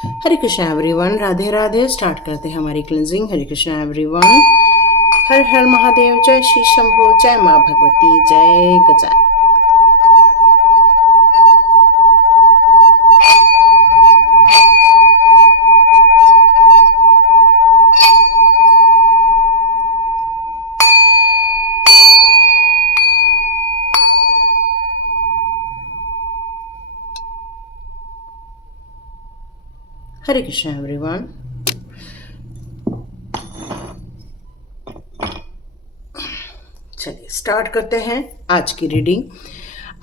हरे Krishna everyone, Radhe Radhe. Start करते हैं हमारी क्लिनजिंग। हरे कृष्णा एवरीवन, हर हर महादेव, जय श्री शंभू, जय माँ भगवती, जय गजा। हरे कृष्णा एवरीवन, चलिए स्टार्ट करते हैं आज की रीडिंग।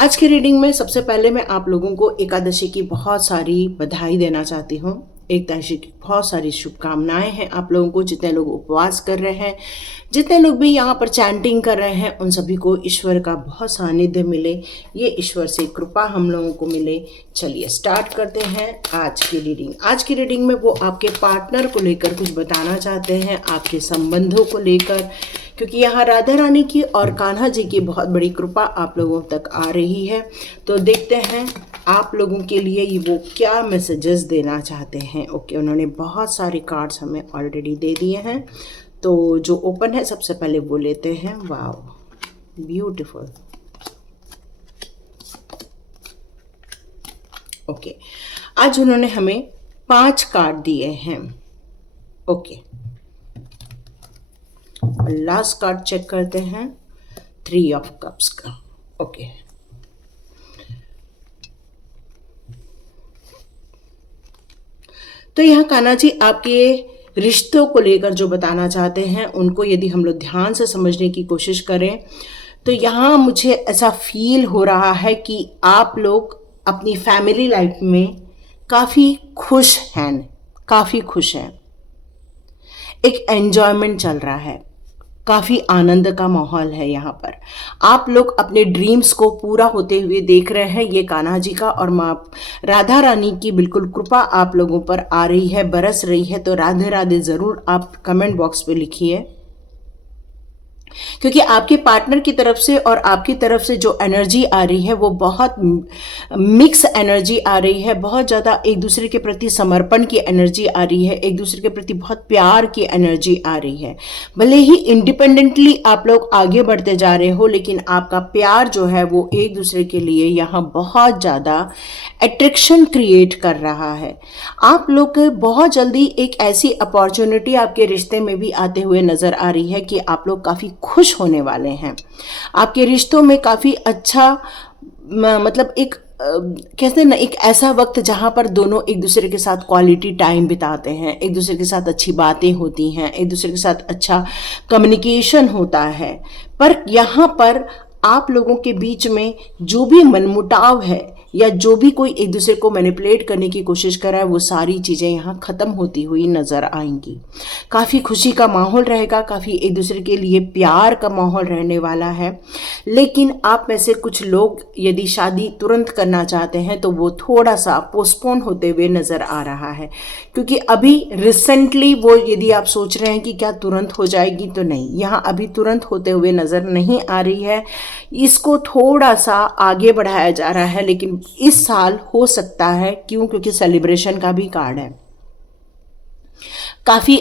आज की रीडिंग में सबसे पहले मैं आप लोगों को एकादशी की बहुत सारी बधाई देना चाहती हूँ। एकादशी की बहुत सारी शुभकामनाएं हैं आप लोगों को। जितने लोग उपवास कर रहे हैं, जितने लोग भी यहाँ पर चैंटिंग कर रहे हैं, उन सभी को ईश्वर का बहुत सानिध्य मिले, ये ईश्वर से कृपा हम लोगों को मिले। चलिए स्टार्ट करते हैं आज की रीडिंग। आज की रीडिंग में वो आपके पार्टनर को लेकर कुछ बताना चाहते हैं, आपके संबंधों को लेकर, क्योंकि यहाँ राधा रानी की और कान्हा जी की बहुत बड़ी कृपा आप लोगों तक आ रही है। तो देखते हैं आप लोगों के लिए ये वो क्या मैसेजेस देना चाहते हैं। ओके, उन्होंने बहुत सारे कार्ड्स हमें ऑलरेडी दे दिए हैं, तो जो ओपन है सबसे पहले वो लेते हैं। वाव, ब्यूटीफुल। ओके, आज उन्होंने हमें 5 कार्ड दिए हैं। ओके, लास्ट कार्ड चेक करते हैं, 3 ऑफ कप्स का। ओके, तो यहाँ कान्हा जी आपके रिश्तों को लेकर जो बताना चाहते हैं, उनको यदि हम लोग ध्यान से समझने की कोशिश करें तो यहाँ मुझे ऐसा फील हो रहा है कि आप लोग अपनी फैमिली लाइफ में काफ़ी खुश हैं, काफ़ी खुश हैं। एक एन्जॉयमेंट चल रहा है, काफ़ी आनंद का माहौल है। यहाँ पर आप लोग अपने ड्रीम्स को पूरा होते हुए देख रहे हैं। ये कान्हा जी का और माँ राधा रानी की बिल्कुल कृपा आप लोगों पर आ रही है, बरस रही है। तो राधे राधे ज़रूर आप कमेंट बॉक्स पे लिखिए, क्योंकि आपके पार्टनर की तरफ से और आपकी तरफ से जो एनर्जी आ रही है वो बहुत मिक्स एनर्जी आ रही है। बहुत ज़्यादा एक दूसरे के प्रति समर्पण की एनर्जी आ रही है, एक दूसरे के प्रति बहुत प्यार की एनर्जी आ रही है। भले ही इंडिपेंडेंटली आप लोग आगे बढ़ते जा रहे हो, लेकिन आपका प्यार जो है वो एक दूसरे के लिए यहाँ बहुत ज़्यादा अट्रैक्शन क्रिएट कर रहा है। आप लोग बहुत जल्दी एक ऐसी अपॉर्चुनिटी आपके रिश्ते में भी आते हुए नज़र आ रही है कि आप लोग काफ़ी खुश होने वाले हैं। आपके रिश्तों में काफ़ी अच्छा मतलब एक कहते हैं ना, एक ऐसा वक्त जहाँ पर दोनों एक दूसरे के साथ क्वालिटी टाइम बिताते हैं, एक दूसरे के साथ अच्छी बातें होती हैं, एक दूसरे के साथ अच्छा कम्युनिकेशन होता है। पर यहाँ पर आप लोगों के बीच में जो भी मनमुटाव है या जो भी कोई एक दूसरे को मैनिपुलेट करने की कोशिश कर रहा है, वो सारी चीज़ें यहाँ ख़त्म होती हुई नज़र आएंगी। काफ़ी खुशी का माहौल रहेगा, काफ़ी एक दूसरे के लिए प्यार का माहौल रहने वाला है। लेकिन आप में से कुछ लोग यदि शादी तुरंत करना चाहते हैं तो वो थोड़ा सा पोस्टपोन होते हुए नज़र आ रहा है, क्योंकि अभी रिसेंटली वो यदि आप सोच रहे हैं कि क्या तुरंत हो जाएगी, तो नहीं, यहाँ अभी तुरंत होते हुए नज़र नहीं आ रही है। इसको थोड़ा सा आगे बढ़ाया जा रहा है, लेकिन इस साल हो सकता है। क्यों? क्योंकि सेलिब्रेशन का भी कार्ड है, काफ़ी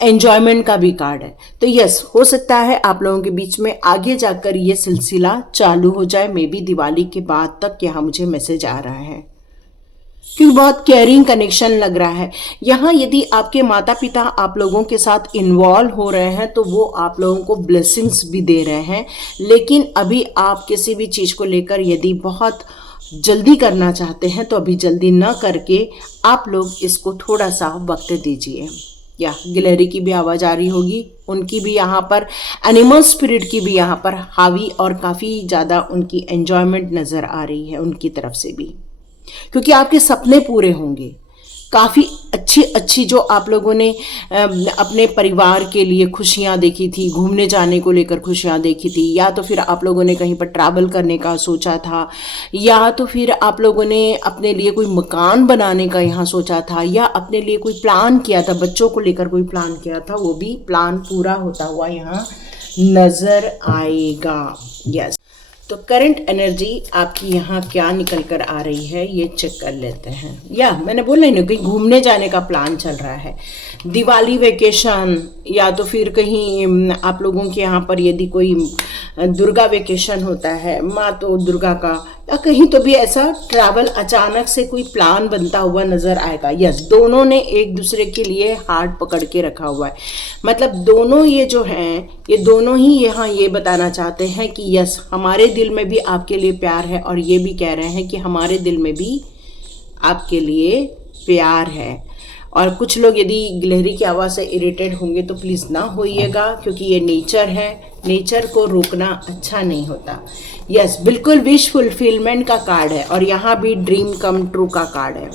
एंजॉयमेंट का भी कार्ड है। तो यस, हो सकता है आप लोगों के बीच में आगे जाकर ये सिलसिला चालू हो जाए। मे बी दिवाली के बाद तक यहाँ मुझे मैसेज आ रहा है, क्योंकि बहुत केयरिंग कनेक्शन लग रहा है। यहाँ यदि आपके माता पिता आप लोगों के साथ इन्वॉल्व हो रहे हैं तो वो आप लोगों को ब्लेसिंग्स भी दे रहे हैं। लेकिन अभी आप किसी भी चीज़ को लेकर यदि बहुत जल्दी करना चाहते हैं तो अभी जल्दी ना करके आप लोग इसको थोड़ा सा वक्त दीजिए। या गिलहरी की भी आवाज़ आ रही होगी, उनकी भी यहाँ पर एनिमल स्पिरिट की भी यहाँ पर हावी और काफ़ी ज़्यादा उनकी एन्जॉयमेंट नज़र आ रही है उनकी तरफ से भी, क्योंकि आपके सपने पूरे होंगे। काफ़ी अच्छी अच्छी जो आप लोगों ने अपने परिवार के लिए खुशियाँ देखी थी, घूमने जाने को लेकर खुशियाँ देखी थी, या तो फिर आप लोगों ने कहीं पर ट्रैवल करने का सोचा था, या तो फिर आप लोगों ने अपने लिए कोई मकान बनाने का यहाँ सोचा था, या अपने लिए कोई प्लान किया था, बच्चों को लेकर कोई प्लान किया था, वो भी प्लान पूरा होता हुआ यहाँ नज़र आएगा। यस, तो करंट एनर्जी आपकी यहाँ क्या निकल कर आ रही है ये चेक कर लेते हैं। या मैंने बोला ना कहीं घूमने जाने का प्लान चल रहा है, दिवाली वेकेशन, या तो फिर कहीं आप लोगों के यहाँ पर यदि कोई दुर्गा वेकेशन होता है, माँ तो दुर्गा का, या कहीं तो भी ऐसा ट्रैवल अचानक से कोई प्लान बनता हुआ नजर आएगा। यस, दोनों ने एक दूसरे के लिए हाथ पकड़ के रखा हुआ है, मतलब दोनों ये जो हैं ये दोनों ही यहाँ ये बताना चाहते हैं कि यस हमारे दिल में भी आपके लिए प्यार है, और ये भी कह रहे हैं कि हमारे दिल में भी आपके लिए प्यार है। और कुछ लोग यदि गिलहरी की आवाज़ से इरिटेट होंगे तो प्लीज़ ना होइएगा, क्योंकि ये नेचर है, नेचर को रोकना अच्छा नहीं होता। यस, बिल्कुल विश फुलफिलमेंट का कार्ड है, और यहाँ भी ड्रीम कम ट्रू का कार्ड है।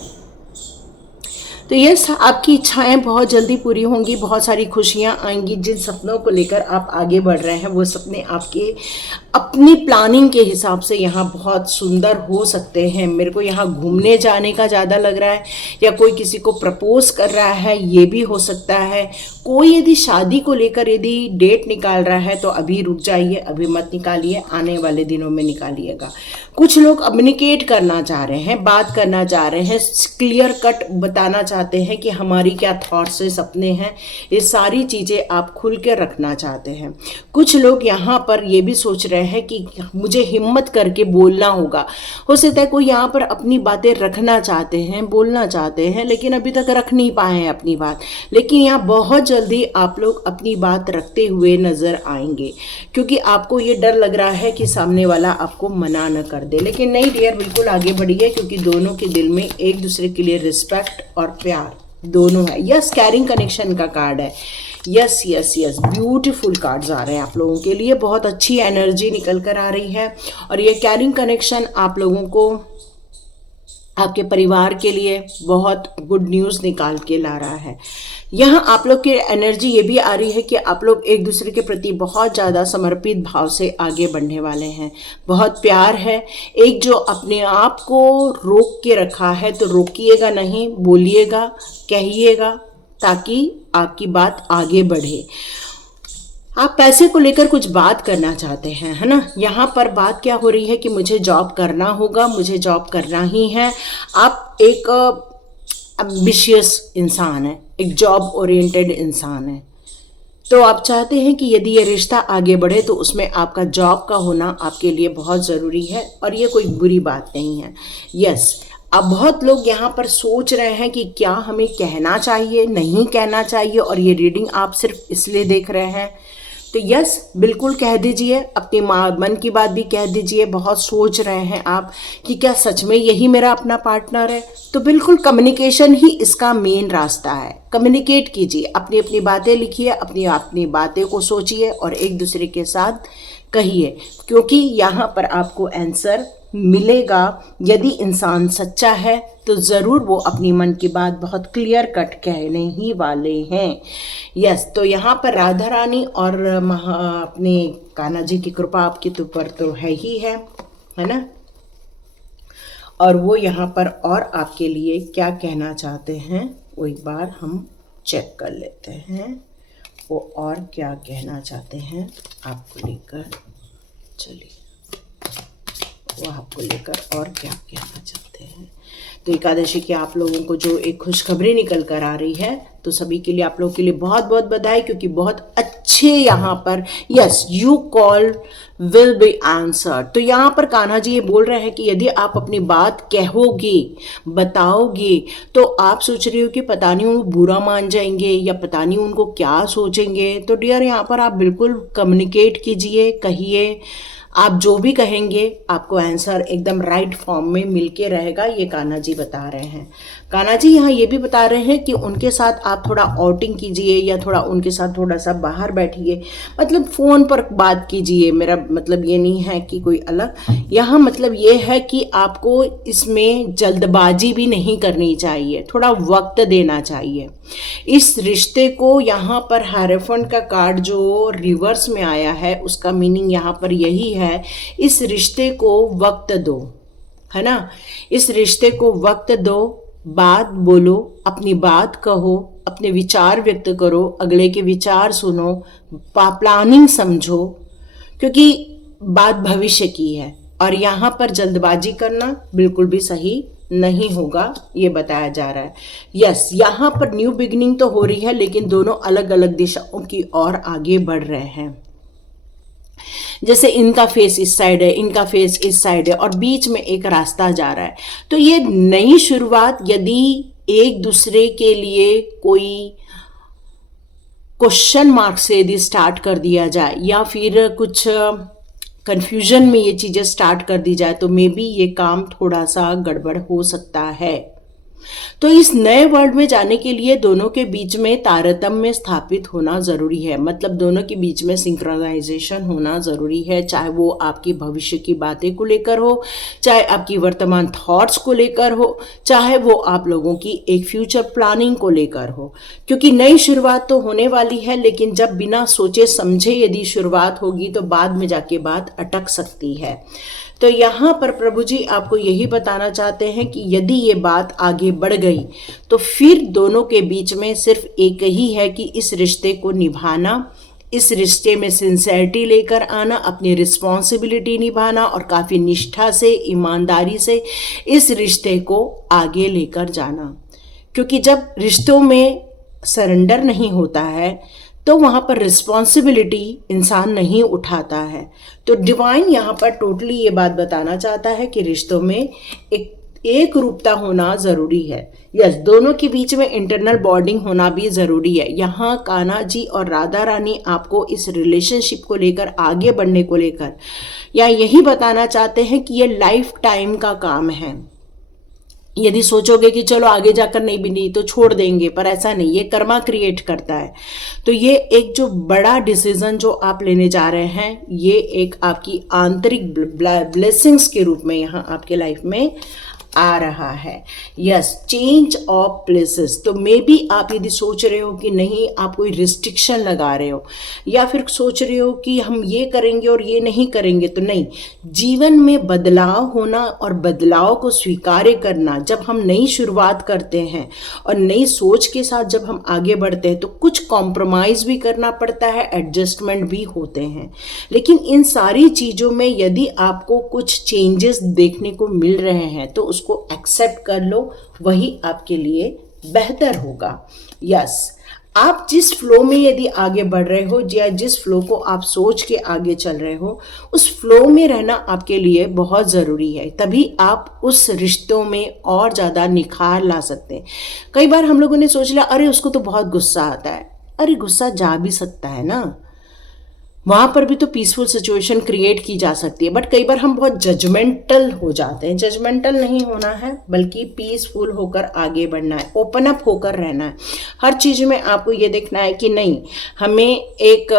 तो यस, आपकी इच्छाएं बहुत जल्दी पूरी होंगी, बहुत सारी खुशियां आएंगी। जिन सपनों को लेकर आप आगे बढ़ रहे हैं वो सपने आपके अपनी प्लानिंग के हिसाब से यहाँ बहुत सुंदर हो सकते हैं। मेरे को यहाँ घूमने जाने का ज़्यादा लग रहा है, या कोई किसी को प्रपोज कर रहा है ये भी हो सकता है। कोई यदि शादी को लेकर यदि डेट निकाल रहा है तो अभी रुक जाइए, अभी मत निकालिए, आने वाले दिनों में निकालिएगा। कुछ लोग कम्युनिकेट करना चाह रहे हैं, बात करना चाह रहे हैं, क्लियर कट बताना चाहते हैं कि हमारी क्या थॉट्स है, सपने हैं, ये सारी चीज़ें आप खुल के रखना चाहते हैं। कुछ लोग यहाँ पर ये भी सोच रहे हैं कि मुझे हिम्मत करके बोलना होगा। हो सकता है कोई यहाँ पर अपनी बातें रखना चाहते हैं, बोलना चाहते हैं, लेकिन अभी तक रख नहीं पाए हैं अपनी बात। लेकिन यहाँ बहुत जल्दी आप लोग अपनी बात रखते हुए नजर आएंगे, क्योंकि आपको ये डर लग रहा है कि सामने वाला आपको मना न कर दे। लेकिन नहीं डियर, बिल्कुल आगे बढ़िए, क्योंकि दोनों के दिल में एक दूसरे के लिए रिस्पेक्ट और प्यार दोनों है। यस, कैरिंग कनेक्शन का कार्ड है। Yes yes yes, beautiful cards आ रहे हैं आप लोगों के लिए, बहुत अच्छी एनर्जी निकल कर आ रही है। और ये कैरिंग कनेक्शन आप लोगों को आपके परिवार के लिए बहुत गुड न्यूज़ निकाल के ला रहा है। यहाँ आप लोग की एनर्जी ये भी आ रही है कि आप लोग एक दूसरे के प्रति बहुत ज़्यादा समर्पित भाव से आगे बढ़ने वाले हैं। बहुत प्यार है। एक जो अपने आप को रोक के रखा है तो रोकिएगा नहीं, बोलिएगा, कहिएगा, ताकि आपकी बात आगे बढ़े। आप पैसे को लेकर कुछ बात करना चाहते हैं, है ना। यहाँ पर बात क्या हो रही है कि मुझे जॉब करना होगा, मुझे जॉब करना ही है। आप एक एम्बिशियस इंसान है, एक जॉब ओरिएंटेड इंसान है, तो आप चाहते हैं कि यदि ये रिश्ता आगे बढ़े तो उसमें आपका जॉब का होना आपके लिए बहुत ज़रूरी है, और ये कोई बुरी बात नहीं है। यस, अब बहुत लोग यहाँ पर सोच रहे हैं कि क्या हमें कहना चाहिए, नहीं कहना चाहिए, और ये रीडिंग आप सिर्फ इसलिए देख रहे हैं। तो यस, बिल्कुल कह दीजिए, अपनी मन की बात भी कह दीजिए। बहुत सोच रहे हैं आप कि क्या सच में यही मेरा अपना पार्टनर है, तो बिल्कुल कम्युनिकेशन ही इसका मेन रास्ता है। कम्युनिकेट कीजिए, अपनी अपनी बातें लिखिए, अपनी अपनी बातें को सोचिए और एक दूसरे के साथ कहिए, क्योंकि यहाँ पर आपको आंसर मिलेगा। यदि इंसान सच्चा है तो ज़रूर वो अपनी मन की बात बहुत क्लियर कट कहने ही वाले हैं। यस, तो यहाँ पर राधा रानी और अपने कान्हा जी की कृपा आपके ऊपर तो है ही है ना। और वो यहाँ पर और आपके लिए क्या कहना चाहते हैं वो एक बार हम चेक कर लेते हैं। वो और क्या कहना चाहते हैं आपको लेकर, चलिए वो आपको लेकर और क्या कहना चाहते हैं। तो एकादशी की आप लोगों को जो एक खुशखबरी निकल कर आ रही है, तो सभी के लिए, आप लोगों के लिए बहुत बहुत बधाई, क्योंकि बहुत अच्छे यहाँ पर yes you call will be answer. तो यहाँ पर कान्हा जी ये बोल रहे हैं कि यदि आप अपनी बात कहोगे, बताओगे, तो आप सोच रहे हो कि पता नहीं वो बुरा मान जाएंगे या पता नहीं उनको क्या सोचेंगे। तो डियर, यहाँ पर आप बिल्कुल कम्युनिकेट कीजिए, कहिए। आप जो भी कहेंगे आपको आंसर एकदम राइट फॉर्म में मिलके रहेगा, ये कान्हा जी बता रहे हैं। कान्हा जी यहाँ ये भी बता रहे हैं कि उनके साथ आप थोड़ा आउटिंग कीजिए, या थोड़ा उनके साथ थोड़ा सा बाहर बैठिए, मतलब फ़ोन पर बात कीजिए। मेरा मतलब ये नहीं है कि कोई अलग, यहाँ मतलब ये है कि आपको इसमें जल्दबाजी भी नहीं करनी चाहिए, थोड़ा वक्त देना चाहिए इस रिश्ते को। यहाँ पर हायरोफेंट का कार्ड जो रिवर्स में आया है उसका मीनिंग यहाँ पर यही है, इस रिश्ते को वक्त दो, है ना। इस रिश्ते को वक्त दो, बात बोलो, अपनी बात कहो, अपने विचार व्यक्त करो, अगले के विचार सुनो, प्लानिंग समझो, क्योंकि बात भविष्य की है और यहाँ पर जल्दबाजी करना बिल्कुल भी सही नहीं होगा, ये बताया जा रहा है। यस, यहाँ पर न्यू बिगिनिंग तो हो रही है, लेकिन दोनों अलग अलग दिशाओं की ओर आगे बढ़ रहे हैं। जैसे इनका फेस इस साइड है, इनका फेस इस साइड है और बीच में एक रास्ता जा रहा है। तो ये नई शुरुआत यदि एक दूसरे के लिए कोई क्वेश्चन मार्क से यदि स्टार्ट कर दिया जाए या फिर कुछ कंफ्यूजन में ये चीज़ें स्टार्ट कर दी जाए तो मे बी ये काम थोड़ा सा गड़बड़ हो सकता है। तो इस नए वर्ल्ड में जाने के लिए दोनों के बीच में तारतम्य स्थापित होना ज़रूरी है, मतलब दोनों के बीच में सिंक्रोनाइजेशन होना ज़रूरी है, चाहे वो आपकी भविष्य की बातें को लेकर हो, चाहे आपकी वर्तमान थॉट्स को लेकर हो, चाहे वो आप लोगों की एक फ्यूचर प्लानिंग को लेकर हो। क्योंकि नई शुरुआत तो होने वाली है, लेकिन जब बिना सोचे समझे यदि शुरुआत होगी तो बाद में जाके बात अटक सकती है। तो यहाँ पर प्रभु जी आपको यही बताना चाहते हैं कि यदि ये बात आगे बढ़ गई तो फिर दोनों के बीच में सिर्फ एक ही है कि इस रिश्ते को निभाना, इस रिश्ते में सिंसेरिटी लेकर आना, अपनी रिस्पॉन्सिबिलिटी निभाना और काफ़ी निष्ठा से, ईमानदारी से इस रिश्ते को आगे लेकर जाना। क्योंकि जब रिश्तों में सरेंडर नहीं होता है तो वहाँ पर रिस्पॉन्सिबिलिटी इंसान नहीं उठाता है। तो डिवाइन यहाँ पर टोटली ये बात बताना चाहता है कि रिश्तों में एक रूपता होना ज़रूरी है। यस, दोनों के बीच में इंटरनल बॉन्डिंग होना भी ज़रूरी है। यहाँ कान्हा जी और राधा रानी आपको इस रिलेशनशिप को लेकर, आगे बढ़ने को लेकर या यही बताना चाहते हैं कि ये लाइफ टाइम का काम है। यदि सोचोगे कि चलो आगे जाकर नहीं बनी तो छोड़ देंगे, पर ऐसा नहीं, ये कर्मा क्रिएट करता है। तो ये एक जो बड़ा डिसीजन जो आप लेने जा रहे हैं, ये एक आपकी आंतरिक ब्लेसिंग्स के रूप में यहाँ आपके लाइफ में आ रहा है। Yes, change of places. तो मे बी आप यदि सोच रहे हो कि नहीं, आप कोई रिस्ट्रिक्शन लगा रहे हो या फिर सोच रहे हो कि हम ये करेंगे और ये नहीं करेंगे, तो नहीं, जीवन में बदलाव होना और बदलाव को स्वीकार करना, जब हम नई शुरुआत करते हैं और नई सोच के साथ जब हम आगे बढ़ते हैं तो कुछ कॉम्प्रोमाइज़ भी करना पड़ता है, एडजस्टमेंट भी होते हैं। लेकिन इन सारी चीज़ों में यदि आपको कुछ चेंजेस देखने को मिल रहे हैं तो उसको एक्सेप्ट कर लो, वही आपके लिए बेहतर होगा। यस, आप जिस फ्लो में यदि आगे बढ़ रहे हो या जिस फ्लो को आप सोच के आगे चल रहे हो, उस फ्लो में रहना आपके लिए बहुत ज़रूरी है। तभी आप उस रिश्तों में और ज़्यादा निखार ला सकते हैं। कई बार हम लोगों ने सोच लिया, अरे उसको तो बहुत गुस्सा आता है। अरे गुस्सा जा भी सकता है ना, वहाँ पर भी तो पीसफुल सिचुएशन क्रिएट की जा सकती है। बट कई बार हम बहुत जजमेंटल हो जाते हैं। जजमेंटल नहीं होना है, बल्कि पीसफुल होकर आगे बढ़ना है, ओपन अप होकर रहना है। हर चीज़ में आपको ये देखना है कि नहीं, हमें एक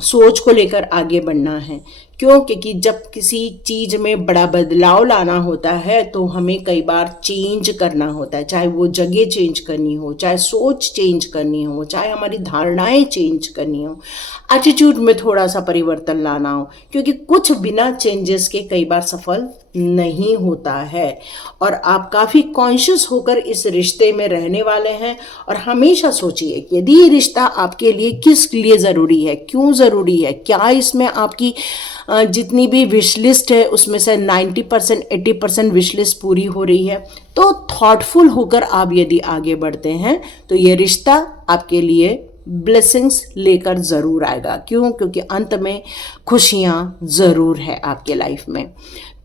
सोच को लेकर आगे बढ़ना है। क्यों? क्योंकि जब किसी चीज़ में बड़ा बदलाव लाना होता है तो हमें कई बार चेंज करना होता है, चाहे वो जगह चेंज करनी हो, चाहे सोच चेंज करनी हो, चाहे हमारी धारणाएं चेंज करनी हो, एटीट्यूड में थोड़ा सा परिवर्तन लाना हो, क्योंकि कुछ बिना चेंजेस के कई बार सफल नहीं होता है। और आप काफ़ी कॉन्शियस होकर इस रिश्ते में रहने वाले हैं। और हमेशा सोचिए कि यदि ये रिश्ता आपके लिए किस लिए ज़रूरी है, क्यों ज़रूरी है, क्या इसमें आपकी जितनी भी विश लिस्ट है उसमें से 90% 80% विश लिस्ट पूरी हो रही है, तो थॉटफुल होकर आप यदि आगे बढ़ते हैं तो ये रिश्ता आपके लिए ब्लेसिंग्स लेकर ज़रूर आएगा। क्यों? क्योंकि अंत में खुशियाँ ज़रूर है आपके लाइफ में।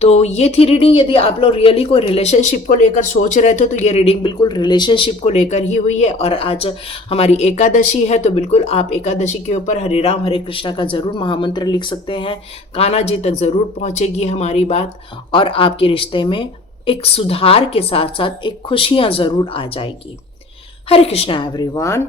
तो ये थी रीडिंग। यदि आप लोग रियली कोई रिलेशनशिप को लेकर सोच रहे थे तो ये रीडिंग बिल्कुल रिलेशनशिप को लेकर ही हुई है। और आज हमारी एकादशी है तो बिल्कुल आप एकादशी के ऊपर हरे राम हरे कृष्णा का ज़रूर महामंत्र लिख सकते हैं। कान्हा जी तक ज़रूर पहुँचेगी हमारी बात और आपके रिश्ते में एक सुधार के साथ साथ एक खुशियाँ ज़रूर आ जाएगी। हरे कृष्णा एवरीवन।